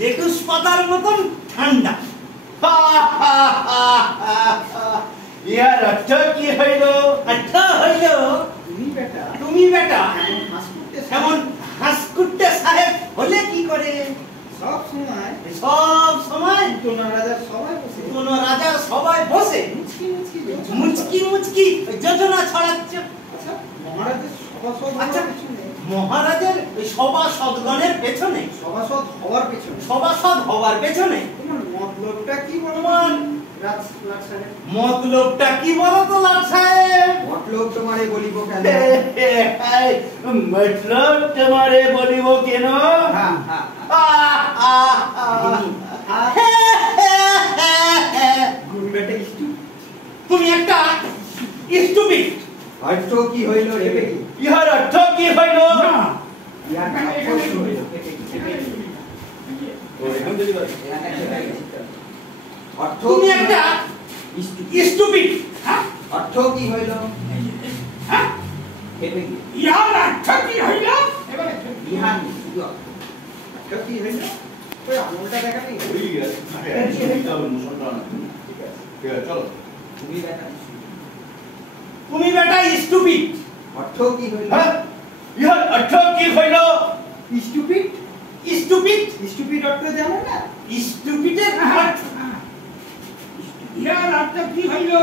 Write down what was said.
Lettuce পাতার মতন ঠান্ডা। ইয়ার অর্থ কি হইল? অর্থ হইল তুমি বেটা এমন হাসকুট্টে সাহেব হলে কি করে? সব সময় কোনো রাজার সবাই বসে মুচকি মুচকি যোজনা ছড়াচ্ছ। আচ্ছা মহারাজের সভাসদগণের পেছনে সভাসদ হওয়ার পেছনে মতলবটা কি বলো তো লাট সাহেব? মতলব তোমারে বলিব কেন? মতলব তোমারে বলিব কেন? তুমি একটা স্টুপিড। অর্থ কি হইল? ইহার অর্থ কি হইল? তুমি একটা স্টুপিড। অর্থ কি হইল? ইহার অর্থ কি হইল? ইহার অর্থ কি হইল? ওই আমলটা দেখা নেই হই গেছে। ঠিক আছে চলো। তুমি বেটা স্টুপিড। অর্থ কি হইল? ইহার অর্থ কি হইল? স্টুপিড অর্থ জানো না? স্টুপিডের ইহার অর্থ কি হইল?